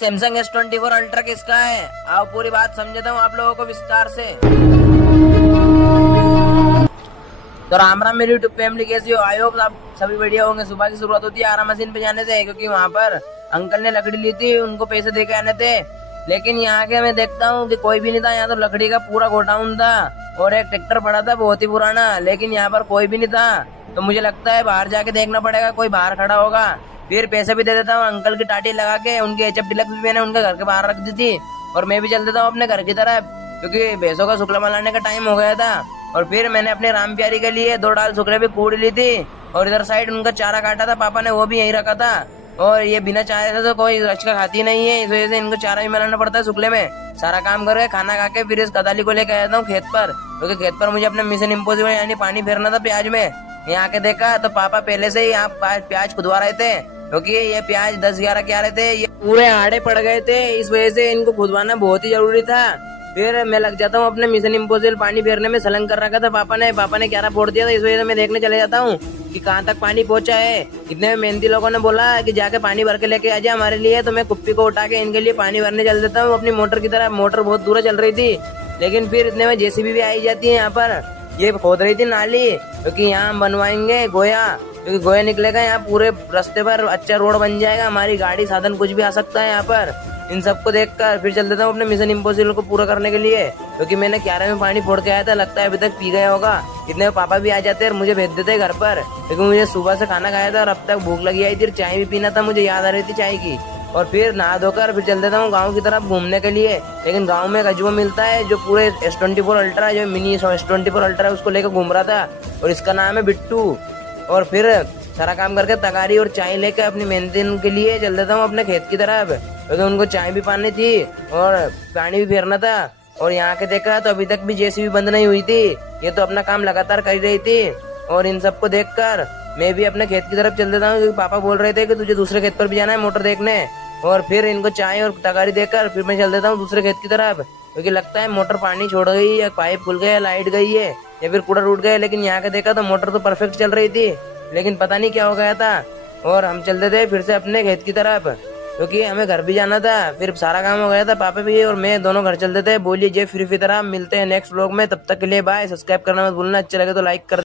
Samsung S24 ultra किसका है? आओ पूरी बात समझता हूँ आप लोगों को विस्तार से। तो राम राम मेरी यूट्यूब फैमिली, कैसी हो? आई होप आप सभी बढ़िया होंगे। सुबह की शुरुआत होती है आरा मशीन पे जाने से, क्योंकि वहाँ पर अंकल ने लकड़ी ली थी, उनको पैसे दे के आने थे। लेकिन यहाँ के मैं देखता हूँ कि कोई भी नहीं था। यहाँ तो लकड़ी का पूरा गोडाउन था और एक ट्रैक्टर पड़ा था बहुत ही पुराना, लेकिन यहाँ पर कोई भी नहीं था। तो मुझे लगता है बाहर जाके देखना पड़ेगा, कोई बाहर खड़ा होगा। फिर पैसे भी दे देता हूँ अंकल की टाटी लगा के। उनकी एचएफ डिलक्स भी मैंने उनके घर के बाहर रख दी थी और मैं भी चल देता हूँ अपने घर की तरफ, क्योंकि भैंसों का शुक्ला मनाने का टाइम हो गया था। और फिर मैंने अपने राम प्यारी के लिए 2 डाल शुक्रे भी कूड़ ली थी और इधर साइड उनका चारा काटा था पापा ने, वो भी यहीं रखा था। और ये बिना चारे से तो कोई रचका खाती नहीं है, इस वजह से इनको चारा भी मिलाना पड़ता है शुक्ले में। सारा काम करके खाना खा के फिर इस कदाली को लेकर आया था खेत पर, क्योंकि खेत पर मुझे अपने मिशन इम्पॉसिबल यानी पानी फेरना था प्याज में। यहाँ के देखा तो पापा पहले से ही यहाँ प्याज खुदवा रहे थे, क्योंकि ये प्याज 10-11 के आ रहे थे, ये पूरे आड़े पड़ गए थे। इस वजह से इनको खुदवाना बहुत ही जरूरी था। फिर मैं लग जाता हूँ अपने मिशन इम्पॉसिबल पानी फेरने में। सलंग कर रखा था पापा ने क्यारा फोड़ दिया था, इस वजह से मैं देखने चले जाता हूँ कि कहाँ तक पानी पहुंचा है। इतने में मेहनती लोगों ने बोला कि जाके पानी भर के लेके आ जा हमारे लिए, तो मैं कुप्पी को उठा के इनके लिए पानी भरने चल देता हूँ अपनी मोटर की तरफ। मोटर बहुत दूर चल रही थी, लेकिन फिर इतने में जेसीबी भी आई जाती है यहाँ पर। ये खोद रही थी नाली, क्योंकि यहाँ हम बनवाएंगे गोया, क्योंकि गोया निकलेगा यहाँ पूरे रास्ते पर, अच्छा रोड बन जाएगा, हमारी गाड़ी साधन कुछ भी आ सकता है यहाँ पर। इन सबको देखकर फिर चल देता हूँ अपने मिशन इम्पॉसिबल को पूरा करने के लिए, क्योंकि मैंने क्यारे में पानी फोड़ के आया था, लगता है अभी तक पी गया होगा। इतने में पापा भी आ जाते और मुझे भेज देते घर पर, क्योंकि मुझे सुबह से खाना खाया था और अब तक भूख लगी आई थी। चाय भी पीना था, मुझे याद आ रही थी चाय की। और फिर नहा धोकर फिर चल देता हूँ गाँव की तरफ घूमने के लिए। लेकिन गाँव में एक अजूबा मिलता है जो पूरे S24 अल्ट्रा, जो मिनी S24 अल्ट्रा है, उसको लेकर घूम रहा था और इसका नाम है बिट्टू। और फिर सारा काम करके तगारी और चाय लेकर अपनी मेहनती के लिए चल देता हूँ अपने खेत की तरफ, क्योंकि उनको चाय भी पानी थी और पानी भी फेरना था। और यहाँ के देखा तो अभी तक भी जेसीबी बंद नहीं हुई थी, ये तो अपना काम लगातार कर रही थी। और इन सबको देखकर मैं भी अपने खेत की तरफ चल देता हूँ, क्योंकि पापा बोल रहे थे कि तुझे दूसरे खेत पर भी जाना है मोटर देखने। और फिर इनको चाय और तगारी देकर फिर मैं चल देता हूँ दूसरे खेत की तरफ, क्योंकि लगता है मोटर पानी छोड़ गई या पाइप खुल गया, लाइट गई है या फिर कूड़ा टूट गया। लेकिन यहाँ के देखा तो मोटर तो परफेक्ट चल रही थी, लेकिन पता नहीं क्या हो गया था। और हम चलते थे फिर से अपने खेत की तरफ, क्योंकि हमें घर भी जाना था। फिर सारा काम हो गया था, पापा भी और मैं दोनों घर चलते थे। बोलिए जय फ्री तरह, मिलते हैं नेक्स्ट व्लॉग में, तब तक के लिए बाय। सब्सक्राइब करना मत भूलना, अच्छा लगे तो लाइक कर